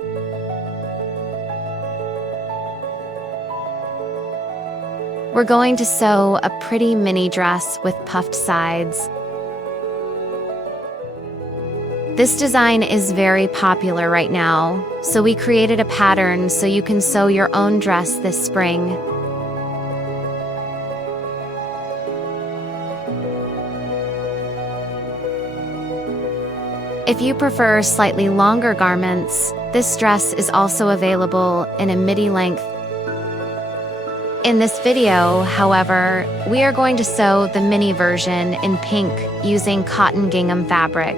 We're going to sew a pretty mini dress with puffed sides. This design is very popular right now, so we created a pattern so you can sew your own dress this spring. If you prefer slightly longer garments, this dress is also available in a midi length. In this video, however, we are going to sew the mini version in pink using cotton gingham fabric.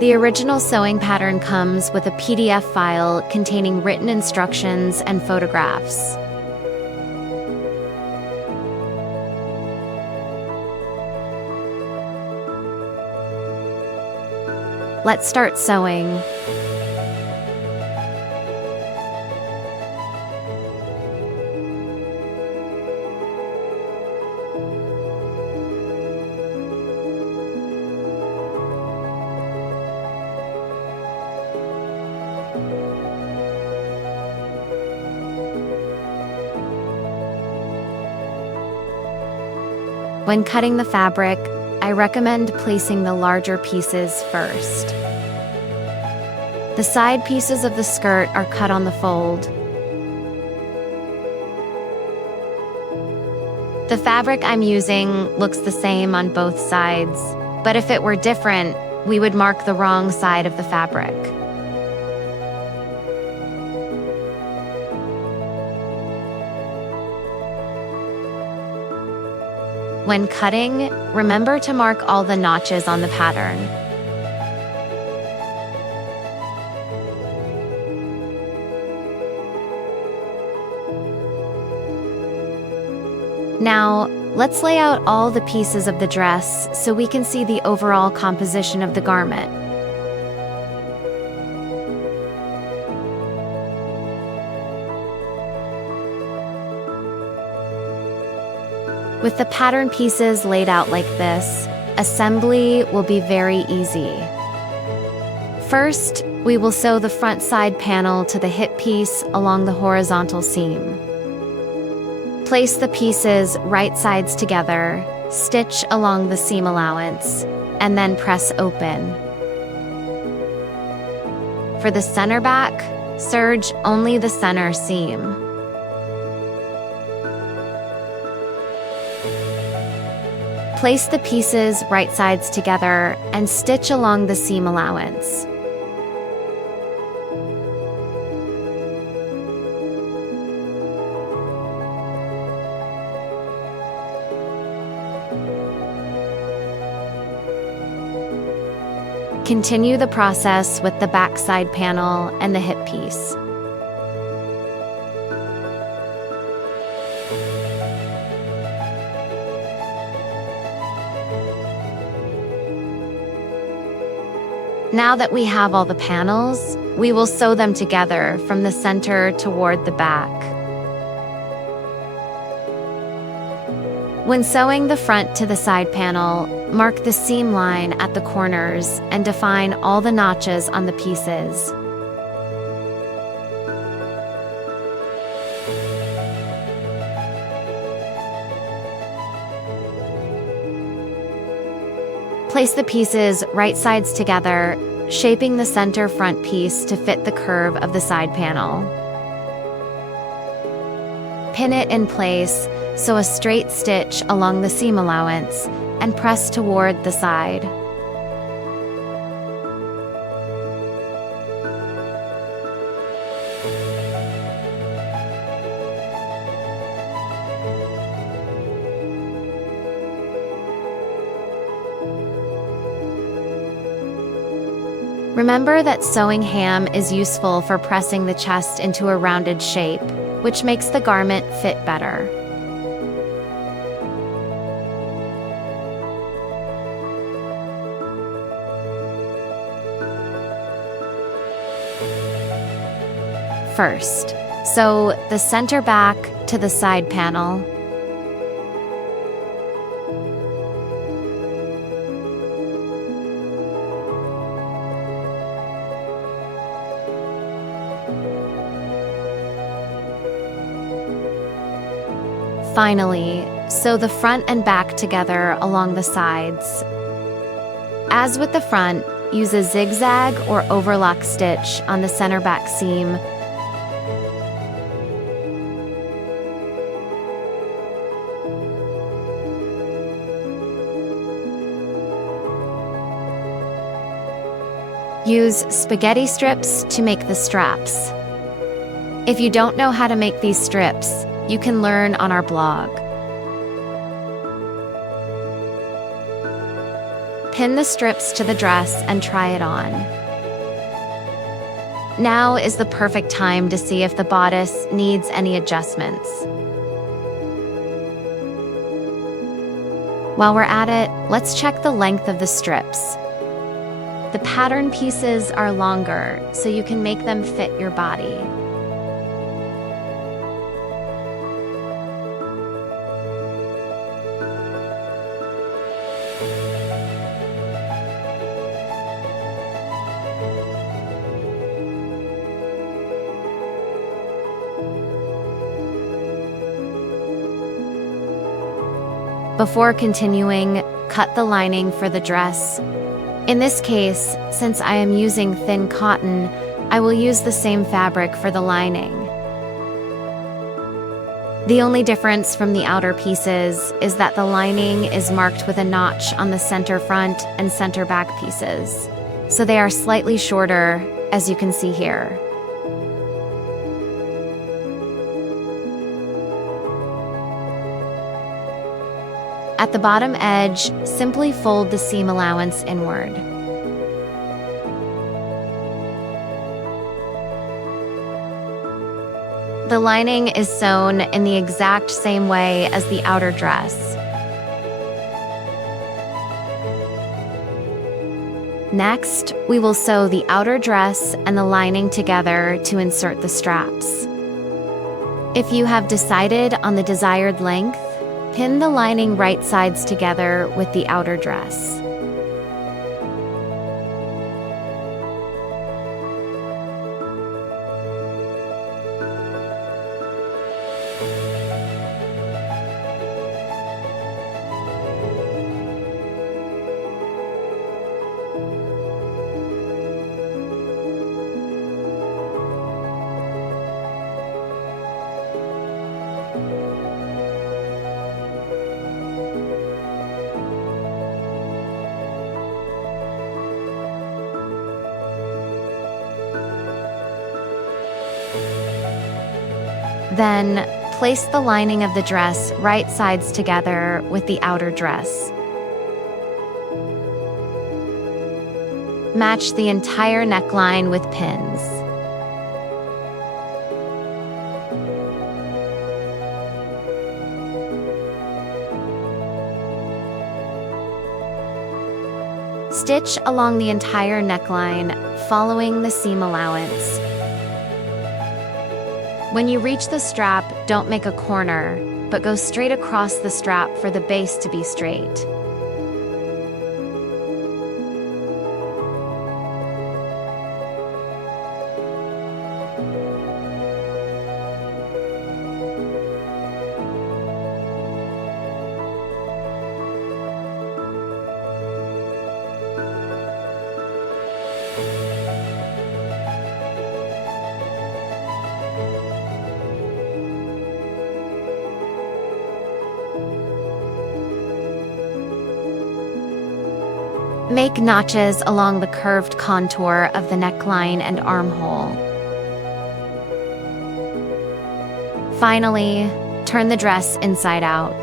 The original sewing pattern comes with a PDF file containing written instructions and photographs. Let's start sewing. When cutting the fabric, I recommend placing the larger pieces first. The side pieces of the skirt are cut on the fold. The fabric I'm using looks the same on both sides, but if it were different, we would mark the wrong side of the fabric. When cutting, remember to mark all the notches on the pattern. Now, let's lay out all the pieces of the dress so we can see the overall composition of the garment. With the pattern pieces laid out like this, assembly will be very easy. First, we will sew the front side panel to the hip piece along the horizontal seam. Place the pieces right sides together, stitch along the seam allowance, and then press open. For the center back, serge only the center seam. Place the pieces right sides together and stitch along the seam allowance. Continue the process with the back side panel and the hip piece. Now that we have all the panels, we will sew them together from the center toward the back. When sewing the front to the side panel, mark the seam line at the corners and define all the notches on the pieces. Place the pieces right sides together, shaping the center front piece to fit the curve of the side panel. Pin it in place, sew a straight stitch along the seam allowance, and press toward the side. Remember that sewing ham is useful for pressing the chest into a rounded shape, which makes the garment fit better. First, sew the center back to the side panel. Finally, sew the front and back together along the sides. As with the front, use a zigzag or overlock stitch on the center back seam. Use spaghetti strips to make the straps. If you don't know how to make these strips, you can learn on our blog. Pin the strips to the dress and try it on. Now is the perfect time to see if the bodice needs any adjustments. While we're at it, let's check the length of the strips. The pattern pieces are longer, so you can make them fit your body. Before continuing, cut the lining for the dress. In this case, since I am using thin cotton, I will use the same fabric for the lining. The only difference from the outer pieces is that the lining is marked with a notch on the center front and center back pieces, so they are slightly shorter, as you can see here. At the bottom edge, simply fold the seam allowance inward. The lining is sewn in the exact same way as the outer dress. Next, we will sew the outer dress and the lining together to insert the straps. If you have decided on the desired length, pin the lining right sides together with the outer dress. Then, place the lining of the dress right sides together with the outer dress. Match the entire neckline with pins. Stitch along the entire neckline, following the seam allowance. When you reach the strap, don't make a corner, but go straight across the strap for the base to be straight. Make notches along the curved contour of the neckline and armhole. Finally, turn the dress inside out.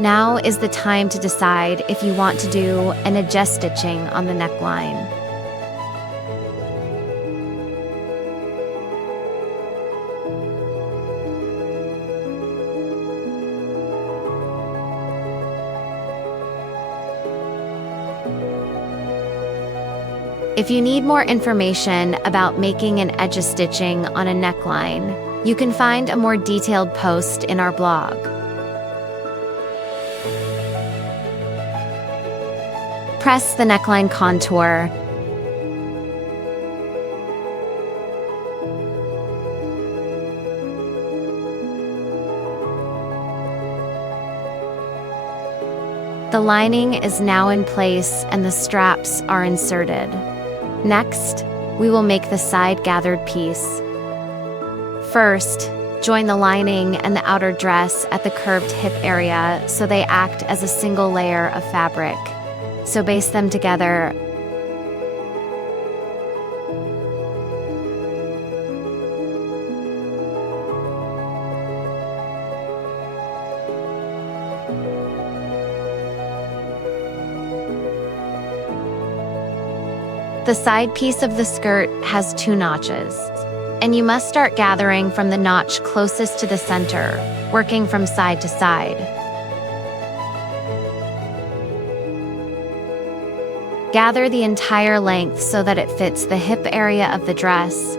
Now is the time to decide if you want to do an adjust stitching on the neckline. If you need more information about making an edge stitching on a neckline, you can find a more detailed post in our blog. Press the neckline contour. The lining is now in place and the straps are inserted. Next, we will make the side gathered piece. First, join the lining and the outer dress at the curved hip area so they act as a single layer of fabric. So baste them together. The side piece of the skirt has 2 notches, and you must start gathering from the notch closest to the center, working from side to side. Gather the entire length so that it fits the hip area of the dress.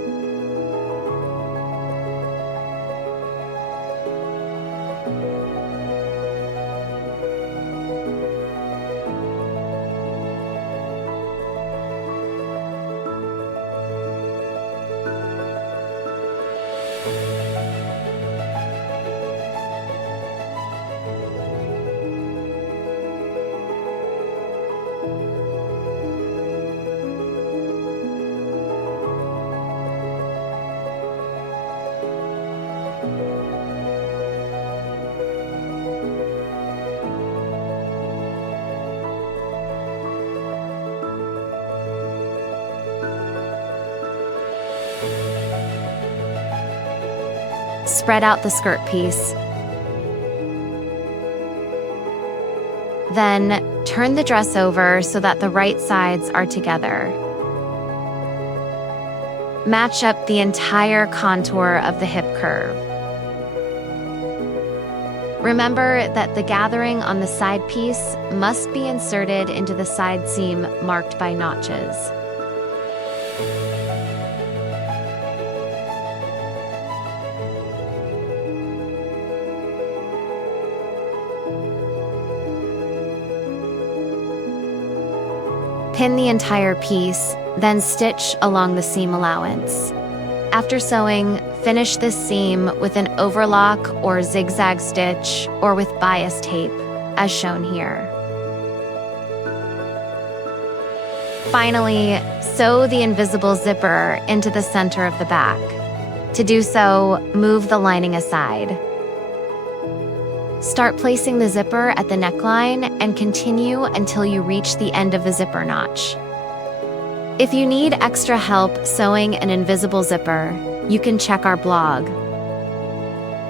Spread out the skirt piece. Then, turn the dress over so that the right sides are together. Match up the entire contour of the hip curve. Remember that the gathering on the side piece must be inserted into the side seam marked by notches. Pin the entire piece, then stitch along the seam allowance. After sewing, finish this seam with an overlock or zigzag stitch or with bias tape, as shown here. Finally, sew the invisible zipper into the center of the back. To do so, move the lining aside. Start placing the zipper at the neckline and continue until you reach the end of the zipper notch. If you need extra help sewing an invisible zipper, you can check our blog.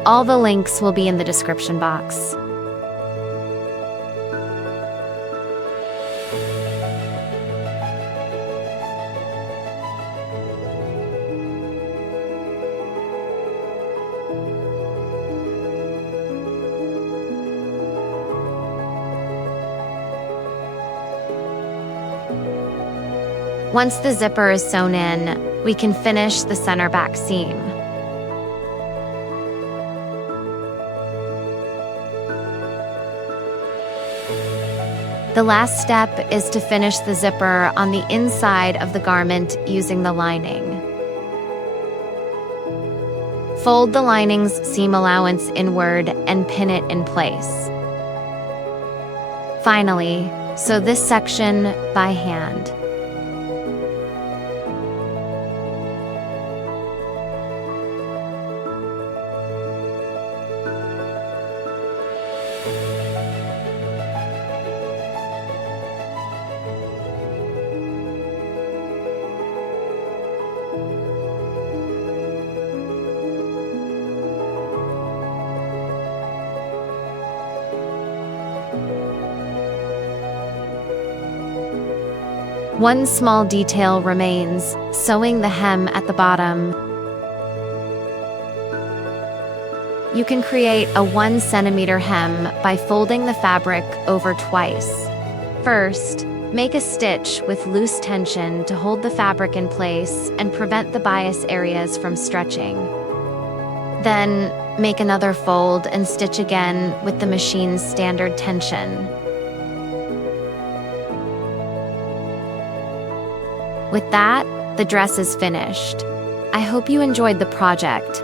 All the links will be in the description box. Once the zipper is sewn in, we can finish the center back seam. The last step is to finish the zipper on the inside of the garment using the lining. Fold the lining's seam allowance inward and pin it in place. Finally, sew this section by hand. One small detail remains, sewing the hem at the bottom. You can create a 1 centimeter hem by folding the fabric over twice. First, make a stitch with loose tension to hold the fabric in place and prevent the bias areas from stretching. Then, make another fold and stitch again with the machine's standard tension. With that, the dress is finished. I hope you enjoyed the project.